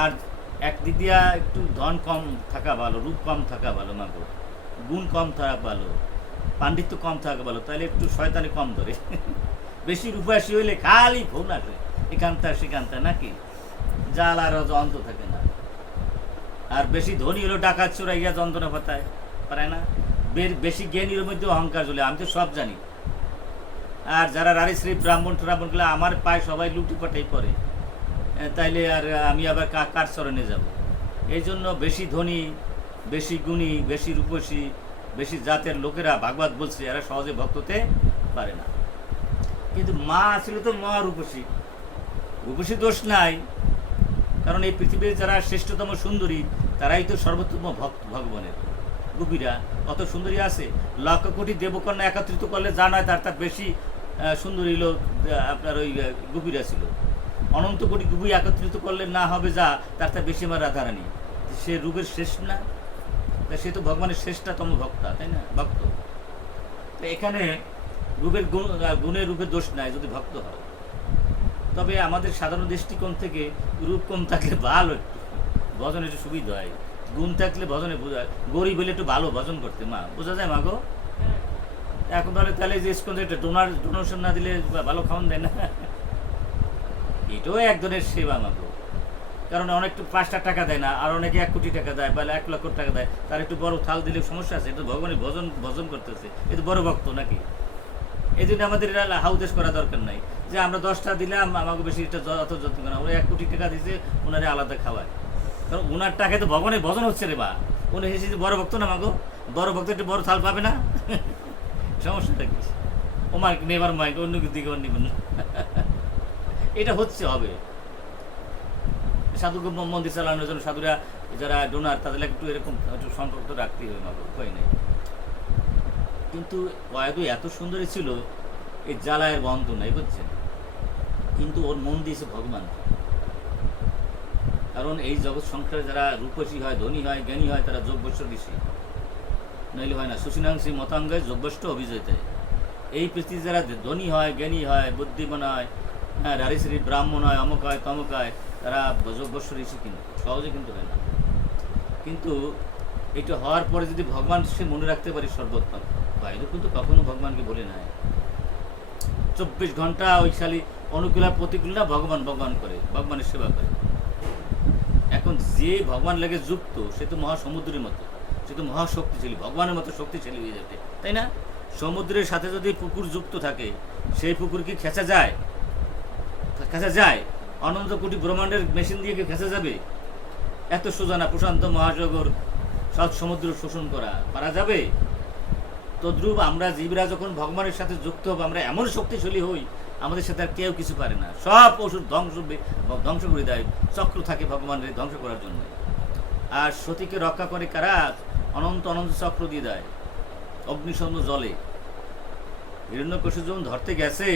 আর একদিক দিয়া একটু ধন কম থাকা ভালো, রূপ কম থাকা ভালো, মাগো গুণ কম থাকা ভালো, পাণ্ডিত্য কম থাকা ভালো, তাহলে একটু শয়তানি কম ধরে। বেশি রূপাসী হইলে খালি ফোন আসে এখানটা সেখানটা, নাকি জাল আর অন্ত থাকে না। আর বেশি ধনী হলো ডাকাত চোরাইয়া যন্ত্রণা পাতায় পারে না। বেশি জ্ঞানীর মধ্যে অহংকার চলে, আমি তো সব জানি। আর যারা রারি শ্রী ব্রাহ্মণ ট্রাহ্মণগুলো আমার পায়ে সবাই লুটি পাটাই পড়ে, তাইলে আর আমি আবার কার চরণে যাব? এই জন্য বেশি ধনী, বেশি গুণী, বেশি রূপসী, বেশি জাতের লোকেরা ভাগবত বলছে এরা সহজে ভক্ত হতে পারে না। কিন্তু মা ছিল তো মা রূপসী, রূপসী দোষ নাই, কারণ এই পৃথিবীর যারা শ্রেষ্ঠতম সুন্দরী তারাই তো সর্বোত্তম ভক্ত ভগবানের। গোপীরা কত সুন্দরী আছে, লক্ষ কোটি দেবকন্যা একত্রিত করলে যা নয় তার বেশি সুন্দরী হলো আপনার ওই গোপীরা ছিল। অনন্ত কোটি গোপী একত্রিত করলে না হবে যা তার বেশি আমার রাধারানী, সে রূপের শেষ না, সে তো ভগবানের শ্রেষ্ঠতম ভক্তা, তাই না? ভক্ত তো এখানে রূপের গুণের রূপের দোষ নাই যদি ভক্ত হয়। তবে আমাদের সাধারণ দৃষ্টিকোণ থেকে রূপ কম থাকলে ভালো, একটু ভজন একটু সুবিধা হয়, গুণ থাকলে ভজনে বোঝা, গরিব হলে একটু ভালো ভজন করতে মা বোঝা যায়। মাগো এখন তাহলে যে স্কুল একটা ডোনেশন না দিলে ভালো খাওয়ান দেয় না, এটাও এক ধরনের সেবা মাগো। কারণ অনেকটা 5 লাখ টাকা দেয় না, আর অনেকে 1 কোটি টাকা দেয় বা 1 লক্ষ টাকা দেয়, তার একটু বড় থাল দিলে সমস্যা আছে, এটা ভগবানের ভজন করতেছে, এ তো বড় ভক্ত নাকি? এই জন্য আমাদের হাউদেশ করা দরকার নাই যে আমরা 10টা দিলাম আমাকে বেশি এটা অত যত্ন করে না, ওরা 1 কোটি টাকা দিয়েছে ওনারে আলাদা খাওয়ায়, কারণ ওনার টাকায় তো ভগবানের ভজন হচ্ছে রে বা। উনি এসেছে বড় ভক্ত না মাগো, বড় ভক্ত একটু বড় থাল পাবে না, সমস্যাটা কি? ওমার নেবার মাইক অন্য দিকে অন্য এটা হচ্ছে হবে। সাধু মন্দির চালানোর জন্য সাধুরা যারা ডোনার তাদের একটু এরকম একটু সম্পর্ক রাখতেই হবে মাগো, উপায় নেই। কিন্তু কয়েদু এত সুন্দরী ছিল, এই জ্বালায়ের বন্ধ নাই বুঝছেন, কিন্তু ওর মন দিয়েছে ভগবান। কারণ এই জগৎ সংসারে যারা রূপসী হয়, ধনী হয়, জ্ঞানী হয়, তারা যোগবৈশ্য ঋষি, নইলে হয় না। সুশীনাংশী মতাঙ্গায় যোগবৈশ্য অভিজয়তায়। এই পৃথিবী যারা ধনী হয়, জ্ঞানী হয়, বুদ্ধিমান হয়, হ্যাঁ রারিশ্রী ব্রাহ্মণ হয়, অমক হয়, তমক হয়, তারা যোগবৈশ্য ঋষি, কিন্তু সহজে কিন্তু হয় না। কিন্তু এটা হওয়ার পরে যদি ভগবান সে মনে রাখতে পারি সর্বোত্তম, বাইরে কিন্তু কখনো ভগবানকে বলে নাই। 24 ঘন্টা ওই খালি অনুকূল আর প্রতিকূল না ভগবান ভগবান করে, ভগবানের সেবা করে। এখন যে ভগবান লাগে যুক্ত সে তো মহাসমুদ্রের মতো, সে তো মহাশক্তিশালী, ভগবানের মতো শক্তিশালী হয়ে যাবে, তাই না? সমুদ্রের সাথে যদি পুকুর যুক্ত থাকে, সেই পুকুর কি খেঁচা যায়? খেঁচা যায়? অনন্ত কোটি ব্রহ্মাণ্ডের মেশিন দিয়ে কি খেঁচা যাবে? এত সোজানা প্রশান্ত মহাসাগর সব সমুদ্র শোষণ পারা যাবে? তদ্রূপ আমরা জীবরা যখন ভগবানের সাথে যুক্ত হব, আমরা এমন শক্তিশালী হই আমাদের সাথে আর কেউ কিছু পারে না, সব ওষুধ ধ্বংস করে দেয়। চক্র থাকে ভগবানের ধ্বংস করার জন্য। আর সতীকে রক্ষা করে কারা? অনন্ত অনন্ত চক্র দিয়ে দেয় অগ্নিসন্দ জলে। হিরণ্যকশিপু যখন ধরতে গেছে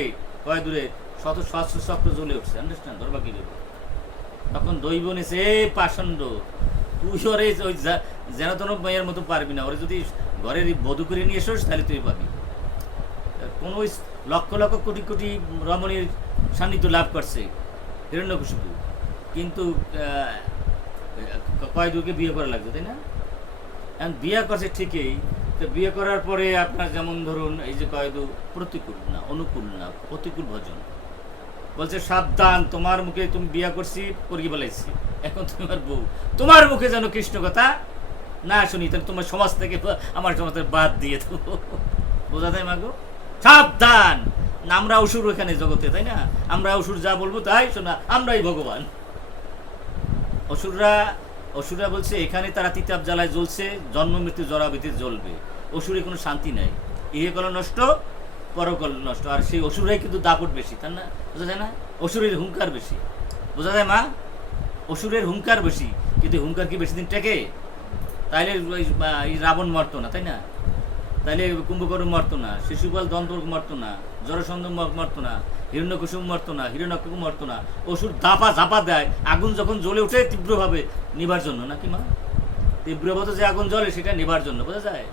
কয় দূরে, শত সহস্র চক্র জ্বলে উঠছে, আন্ডারস্ট্যান্ড? ধরবা কি দেবে? তখন দৈব নেছে পাষণ্ড, তুই ওরে ওই যেন তেন মেয়ের মতো পারবি না, ওরে যদি ঘরের বধূ করে নিয়ে এসোস তাহলে তুই পাবি। কোনো লক্ষ লক্ষ কোটি কোটি রমণীর সান্নিধ্য লাভ করছে হিরণ্যকশিপু, কিন্তু কয়েদুকে বিয়ে করা লাগছে, তাই না? এখন বিয়ে করছে ঠিকই, তো বিয়ে করার পরে আপনার যেমন ধরুন এই যে কয়েদু প্রতিকূল না, অনুকূল না, প্রতিকূল ভজন বলছে, সাবধান, তোমার মুখে তুমি বিয়ে করছি করিয়ে বলাইছি, এখন তোমার বউ, তোমার মুখে যেন কৃষ্ণ কথা না শুনি, তাহলে তোমার সমাজ থেকে আমার সমাজ থেকে বাদ দিয়ে দেবো। বোঝা যায় মাগো? সাবধান, আমরা অসুর এখানে জগতে, তাই না? আমরা অসুর যা বলবো তাই শোনা, আমরাই ভগবান। অসুররা বলছে এখানে তারা তিতাব জ্বালায় জ্বলছে, জন্ম মৃত্যু জরাবৃতি জ্বলবে, অসুরে কোনো শান্তি নাই, ইহকল নষ্ট পরকল নষ্ট। আর সেই অসুরাই কিন্তু দাপট বেশি, তাই না? বোঝা যায় না? অসুরের হুঙ্কার বেশি, বোঝা যায় মা? অসুরের হুঙ্কার বেশি, কিন্তু হুঙ্কার কি বেশি দিন টেকে? তাইলে ওই রাবণ মরতো না, তাই না? তাইলে কুম্ভকর্ণ মরতো না, শিশুপাল দন্ত মরতো না, জরাসন্ধ মরতো না, হিরণ্যকশিপু মরতো না, হিরণ্যাক্ষও মরতো না। অসুর ঝাপা দেয়, আগুন যখন জ্বলে ওঠে তীব্রভাবে নিবার জন্য, নাকি মা? তীব্রভাবে যে আগুন জ্বলে সেটা নিবার জন্য, বোঝা যায়?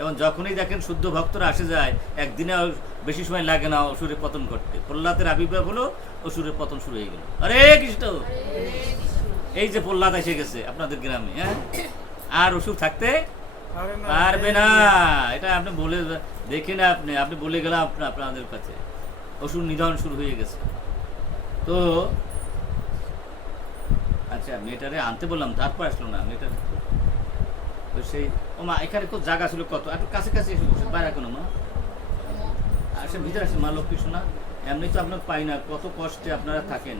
এবং যখনই দেখেন শুদ্ধ ভক্তরা আসে যায়, একদিনে বেশি সময় লাগে না অসুরের পতন করতে। প্রহ্লাদের আবির্ভাব হলো, অসুরের পতন শুরু হয়ে গেল। হরে কৃষ্ণ। এই যে প্রহ্লাদ এসে গেছে আপনাদের গ্রামে, হ্যাঁ, আর অসুখ থাকতে পারবে না। এটা আপনি বলে দেখে না, আপনি বলে গেলাম আপনাদের কাছে অসুর নিধন শুরু হয়ে গেছে। তো আচ্ছা, মেয়েটারে আনতে বললাম, তারপর আসলো না মেয়েটার। তো সেই ও মা, এখানে খুব জায়গা ছিল, কত একটু কাছে কাছে এসে বসে, বাইরে কোনো মা আসে, ভিতরে আসে মা লক্ষ্মী শোনা। এমনি তো আপনার পাই না, কত কষ্টে আপনারা থাকেন,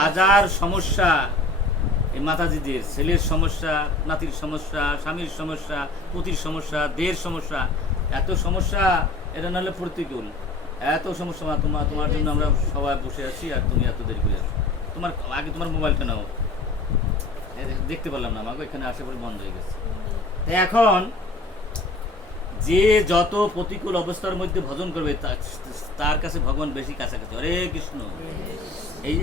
হাজার সমস্যা এই মাতাজিদের, ছেলের সমস্যা, নাতির সমস্যা, স্বামীর সমস্যা, পতির সমস্যা, দেহের সমস্যা, এত সমস্যা। এটা নাহলে প্রতিকূল, এত সমস্যা। মা তোমার জন্য আমরা সবাই বসে আছি, আর তুমি এত দেরি করে আসো। তোমার আগে তোমার মোবাইলটা নাও, দেখতে পারলাম না মা, এখানে আসে পরে বন্ধ হয়ে গেছে। এখন যে যত প্রতিকূল অবস্থার মধ্যে ভজন করবে, তার কাছে ভগবান বেশি কাছাকাছি। হরে কৃষ্ণ। এই